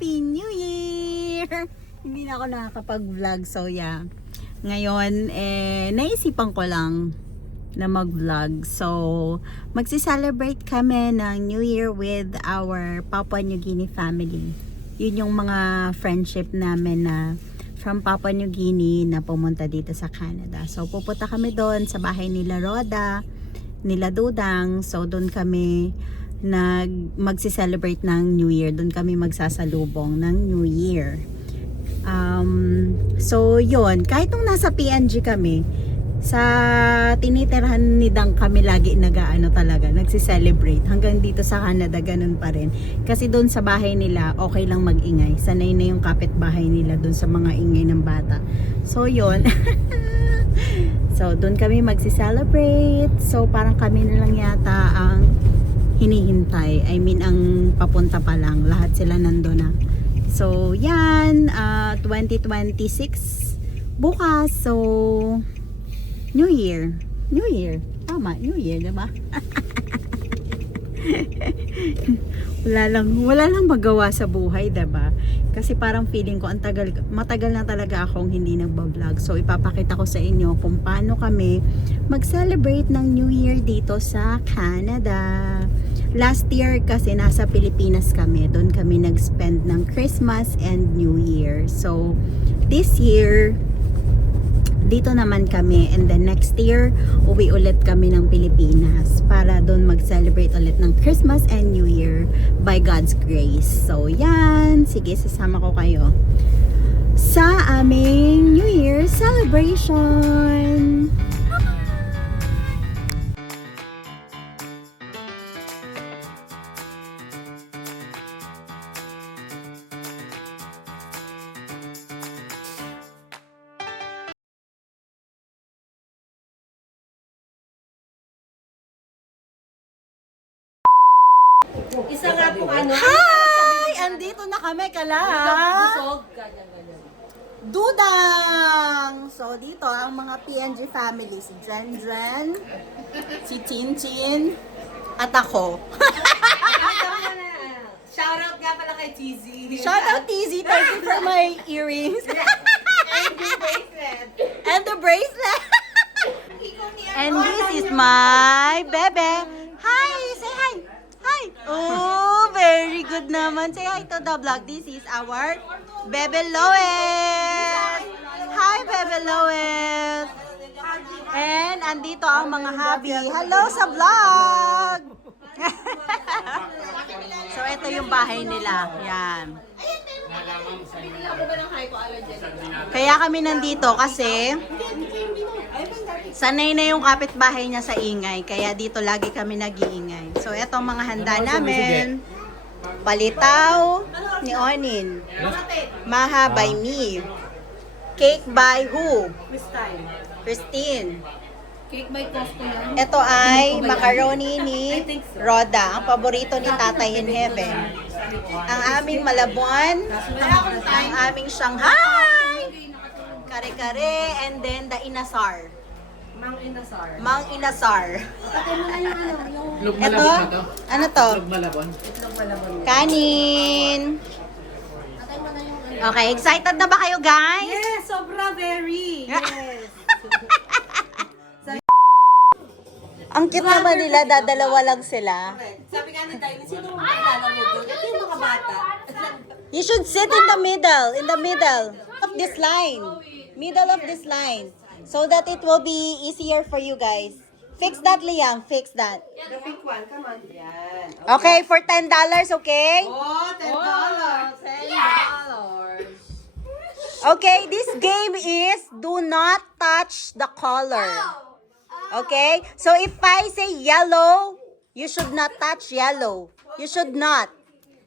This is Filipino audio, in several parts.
Happy New Year! Hindi na ako nakakapag-vlog, so yeah. Ngayon, naisipan ko lang na mag-vlog. So, magsi-celebrate kami ng New Year with our Papua New Guinea family. Yun yung mga friendship namin na from Papua New Guinea na pumunta dito sa Canada. So, pupunta kami doon sa bahay nila Roda, nila Dudang. So, doon kami magsi-celebrate ng New Year. Doon kami magsasalubong ng New Year. So yun, kahit nung nasa PNG kami, sa tinitirhan ni Dang kami lagi nagsi-celebrate. Hanggang dito sa Canada ganun pa rin. Kasi doon sa bahay nila, okay lang mag-ingay. Sanay na yung kapitbahay nila doon sa mga ingay ng bata. So yun. So doon kami magsi-celebrate. So parang kami na lang yata ang hinihintay. I mean, ang papunta pa lang. Lahat sila nando na. So, yan. 2026. Bukas. So, New Year. New Year. Tama, New Year, diba? wala lang magawa sa buhay, diba? Kasi parang feeling ko matagal na talaga akong hindi nagba-vlog. So, ipapakita ko sa inyo kung paano kami mag-celebrate ng New Year dito sa Canada. Last year kasi nasa Pilipinas kami. Doon kami nag-spend ng Christmas and New Year. So, this year, dito naman kami. And then next year, uwi ulit kami ng Pilipinas para doon mag-celebrate ulit ng Christmas and New Year by God's grace. So, yan. Sige, sasama ko kayo sa aming New Year celebration. Isa nga po ano. Hi! Andito na kami kala. Busog. Ganyan. Dudang! So, dito ang mga PNG family. Si Jen, si Chin, at ako. Shoutout nga pala kay Tizzy. Shout out Tizzy! Thank you for my earrings. And the bracelet. And the bracelet. And this is my bebe. Hi! Say hi! Hi! Oh, very good naman. Say hi to the vlog. This is our Bebe Lois. Hi, Bebe Lois. And andito ang mga hubby. Hello sa vlog. So, ito yung bahay nila. Yan. Kaya kami nandito kasi sanay na yung kapitbahay niya sa ingay. Kaya dito lagi kami nag-iingay. So, eto ang mga handa namin. Palitaw ni Onin. Maha by me. Cake by who? Christine. Cake by Costco yan. Ito ay macaroni ni Roda. Ang paborito ni Tatay in Heaven. Ang aming Malabuan. Ang aming Shanghai. Kare-kare. And then the Inasar. Mang Inasar. Mang Inasar. Patay mo na yung ano, yung Ito, ano to? itlog malabon. Kanin. Patay mo na yung ano. Okay, excited na ba kayo guys? Yes, sobra very. Yes. Ang cute naman nila, dadalawa lang sila. Sabi nga ni Dine, sino mo kilala mo doon? Ito yung mga bata. You should sit in the middle of this line. Middle of this line. So that it will be easier for you guys. Fix that, Liam. Fix that. The pink one, come on. Yan. Okay, for $10, okay? Oh, $10. $10. Okay, this game is do not touch the color. Okay? So if I say yellow, you should not touch yellow. You should not.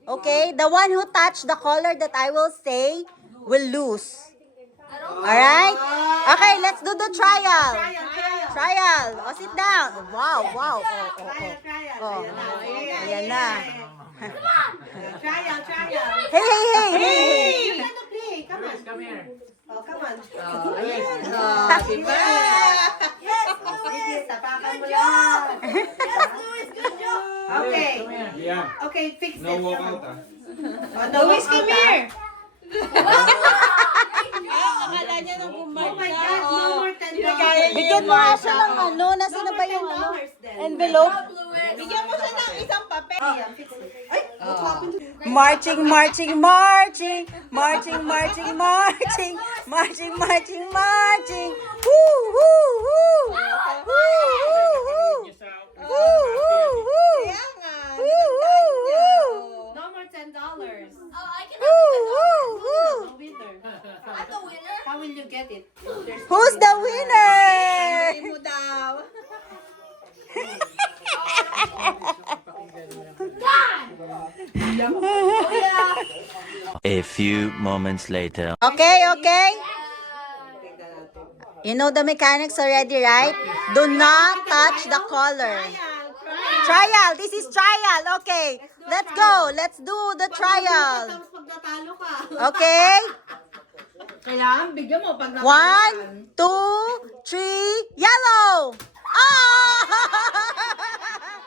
Okay? The one who touch the color that I will say will lose. Alright? Okay, let's do the trial. Trial. Oh, sit down. Wow. Oh. Ayan na. Trial. Hey. You gotta play. Come on. Come here. Oh, come on. Ayan. Diba? Yes, Luis. Tapakan mo lang. Yes, Luis. Good job. Okay. Come here. Yeah. Okay, fix No it. walk Come out on. Luis, come here. Akala niya nang bumalik. Oh my God, no more $10. Bigyan mo nga siya ng ano. Nasa na ba yung ano? Envelope? Bigyan mo siya ng isang papel. Marching, marching, marching. Marching, marching, marching. Marching, marching, marching. Woo, woo, woo. Woo, woo, woo. Woo, woo, woo. Kaya nga. Woo, woo, woo. No more $10. Woo, woo, woo. No winner. How will you get it? There's Who's the winner? Hindi mo daw. A few moments later. Okay, okay. You know the mechanics already, right? Do not touch the color. Trial. This is trial. Okay. Let's go. Let's do the trial. Tapos pag natalo ka. Okay. Kailangan bigyan mo pag 1, 2, 3, yellow. Ah!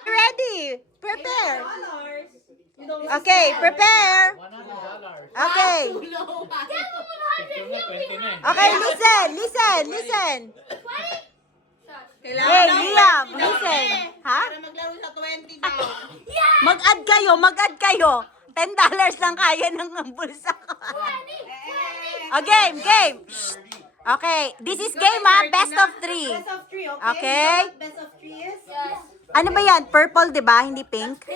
Ready. Prepare. Okay, prepare. Okay. Okay, listen. Hey, Liam, listen. Ha? Para maglaro sa 20 daw. Mag-add kayo. $10 lang kaya ng bulsa ko. Oh, game. Shh. Okay, this is game best of 3. Best of 3, okay? Okay. You know what best of 3 is? Ano ba yan? Purple, di ba? Hindi pink?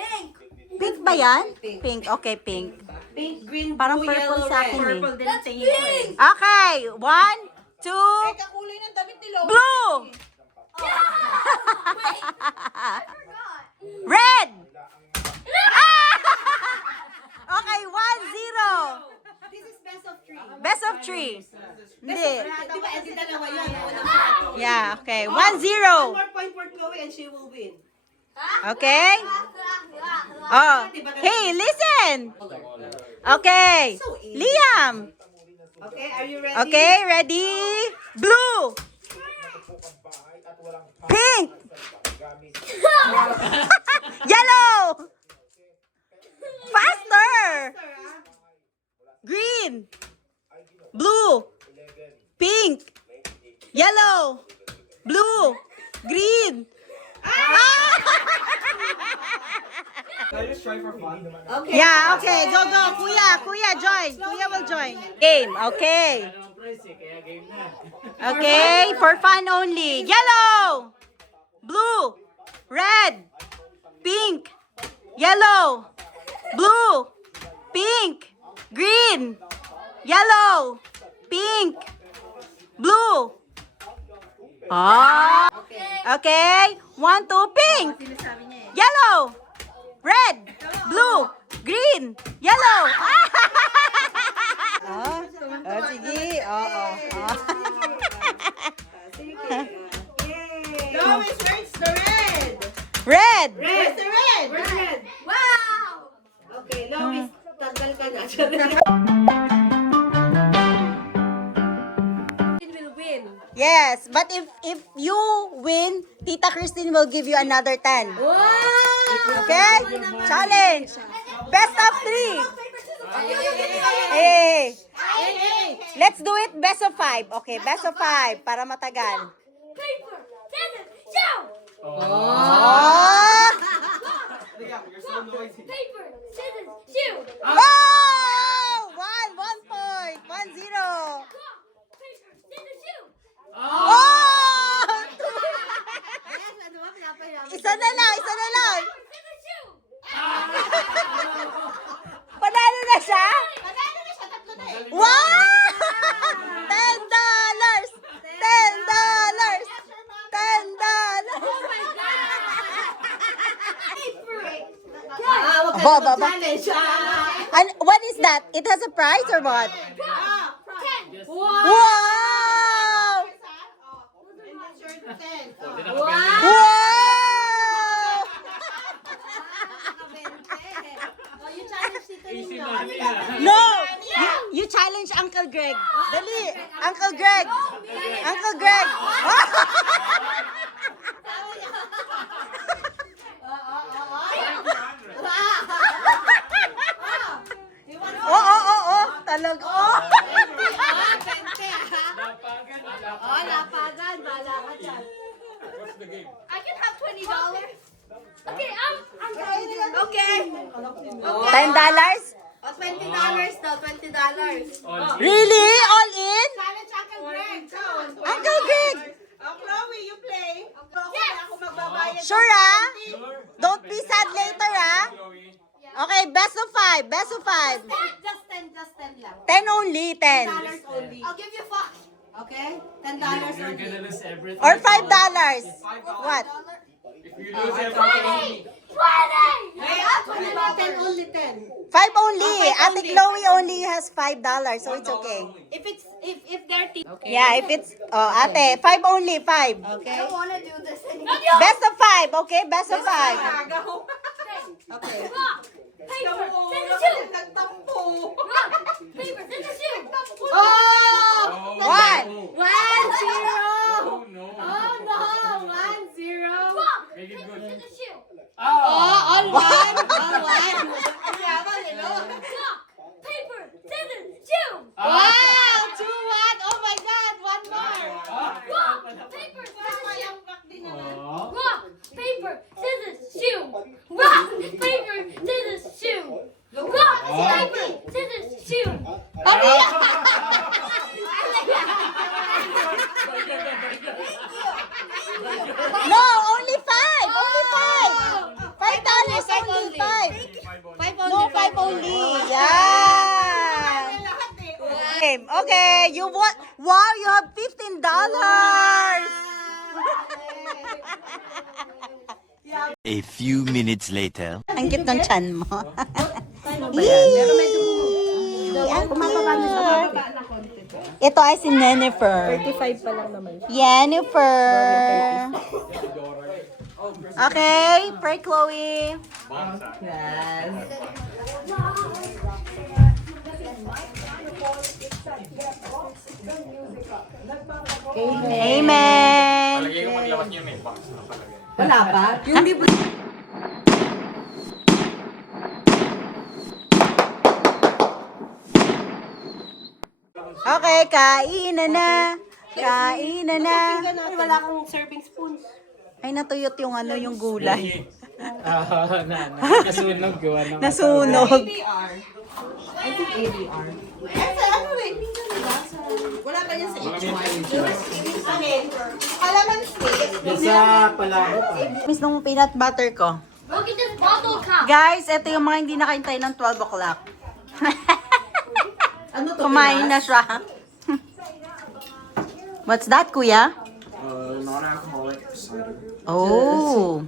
Pink ba yan? Pink. Okay, pink. Pink, green, Parang blue, purple yellow, sa red. akin eh. Purple din ang tingin ko eh. Okay, 1, 2, Ay, kakulay ng damit ni Lola. blue! Red! Ah! Okay, 1-0. This is best of 3. Best of 3. Hindi. Di ba, edi dalawa yun. Yeah, okay. 1-0. One more point for Chloe and she will win. Okay? Oh. Hey, listen. Okay. Liam. Okay, are you ready? Okay, ready? Blue. Pink. Yellow. Faster. Green. Blue. Pink. Yellow. Blue. Green. Okay. Yeah, okay. Go. Kuya, join. Kuya will join. Game, okay. Okay, for fun only. Yellow, blue, red, pink, yellow, blue, pink, green, yellow, pink, blue. Ah. Okay. 1, 2, pink. Yellow. Red. Blue. Green. Yellow. Sige. Lois, where's the red? Red. Where's the red? Where's red? Okay, Lois, tanggal ka na. Will win. Yes, but if you win, Tita Christine will give you another 10. Wow! Okay? Challenge. Best of 3. Hey. Let's do it best of 5. Okay, best of 5 para matagal. Oh! Oh! 1 point. 1-0. Oh! Isa na lang. Panalo na siya? Wow! $10! Ba. Challenge. And what is that? It has a prize or what? Wow! Wow! You challenge Tito Ninyo. No! You challenge Uncle Greg. Dali! Uncle Greg! Uncle Greg! I can have $20. Okay, I'm okay. $10? Oh, $20 daw, $20. Really? All in? Challenge Uncle Greg. Uncle Greg! Chloe, you play. Yes. Ako magbabayad. Sure ah? Don't be sad later ah? Okay, best of 5. Best of 5. Just 10 lang. 10 only, 10. $10 only. I'll give you 5. Okay? $10 You're only. gonna lose everything. Or $5. What? If you lose everything, 20! $10 only, 10. 5 only. Ate Chloe only has $5, so it's okay. If they're Yeah, if it's, ate, 5 only, 5. Okay? I don't want to do this anymore. Best of 5, okay? Best of 5. Okay. Rock, paper, scissors, shoot. Nagtampo. Rock, paper, scissors, shoot. Oh! One. 1-0. oh no. Oh no, 1-0. Rock, Make it paper, good. scissors, shoot. All one. Rock, paper, scissors, shoot. Wow! 2-1. Oh my God. One more. Rock, paper, scissors, shoot. Oh. Rock, paper, scissors, shoot. Rock, paper, scissors, shoot. Rock, paper, scissors, shoot. No, only 5. Only 5. $5 only, 5. No, 5 only. Yeah. Okay, you want, wow, you have $15. A few minutes later. Ang cute ng chan mo. Ito ay si Jennifer. 35 pa lang naman. Jennifer. Okay, pray Chloe. Yes. Amen. Palagay ko maglabas niya may box na palagay. Wala pa? Yung libre. Okay, kainan na. Kainan na. Ay, wala kang serving spoon. Ay, natuyot yung ano, yung gulay. Nasunog gawa ng Nasunog. ABR. I think ABR. Ano rin? Wala ba yan sa Alin? Calamansi. Sa palago pa. Miss nung peanut butter ko. Look at this bottle cap. Guys, ito yung mga hindi nakaintay ng 12 o'clock. Ano to? Kumain na siya. What's that, kuya? Non-alcoholic cider. Oh,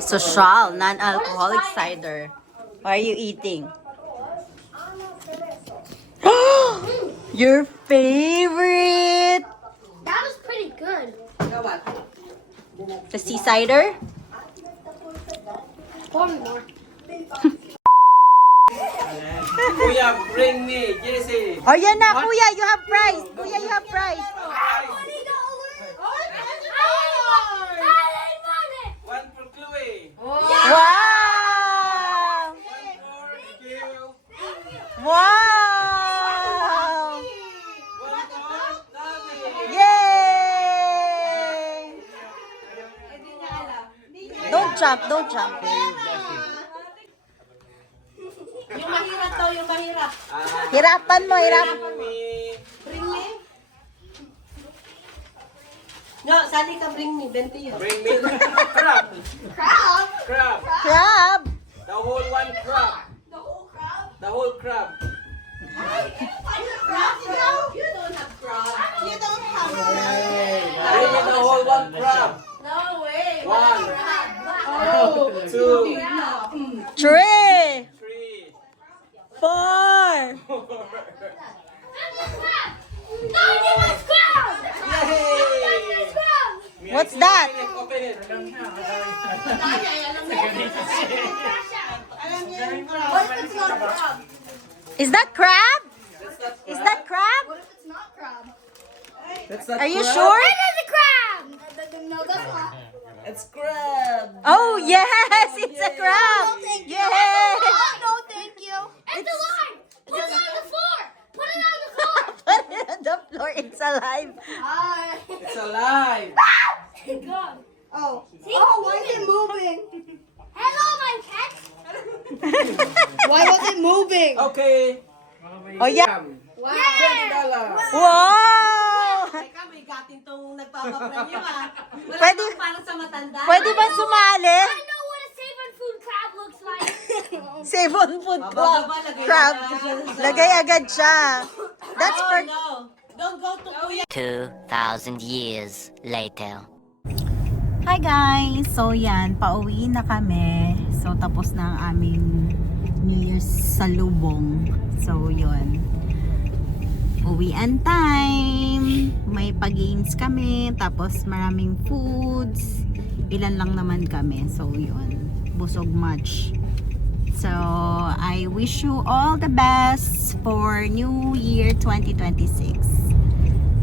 social, non-alcoholic cider. What are you eating? Your favorite? That was pretty good. What? The sea cider? Pour me more. Kuya, bring me, Jesse. Oh, yan na, kuya, you have prize. Kuya, you have prize. $20. One for Chloe. Wow! One for Gil. Wow! One for David. Yay! Don't jump, don't jump. Yung mahirap daw, yung mahirap. Hirapan mo, hirap. Bring me. No, sali ka bring me. 20 yun. Bring me crab. Crab. Crab. Crab. The whole one crab. The whole crab. The whole crab. Crab, you know? You don't have crab. You don't have crab. Bring me the whole one crab. No way. One. Crab. Two. 3, Three. 4. That's the crab. No, give us crab. Give us crab. What's that? Open it. What if it's not crab? Is that crab? Is that crab? What if it's not crab? Are you sure? It is a crab. No, that's not. It's crab. Oh, yes, it's a crab. Yes. No, thank you. It's alive. Put it on the floor. Put it on the floor. Put it on the floor. It's alive. Hi. It's alive. Ah! moving. Okay. Oh, yeah. Wow. $20. Wow! Teka, may gatin tong nagpapapremyo ah. Wala Pwede- bang para sa matanda. Pwede ba sumali? I know what a Save on Food crab looks like. Save on food Baba, club. baba, lagay Crab. na siya sa- Lagay agad siya. That's Oh, for... no. Don't go to Kuya. 2,000 years later. Hi guys! So yan, pauwi na kami. So tapos na ang aming New Year's salubong. So yun. Uwian time. May pag-games kami. Tapos maraming foods. Ilan lang naman kami. So yun. Busog much. So I wish you all the best for New Year 2026.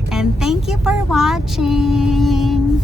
And thank you for watching.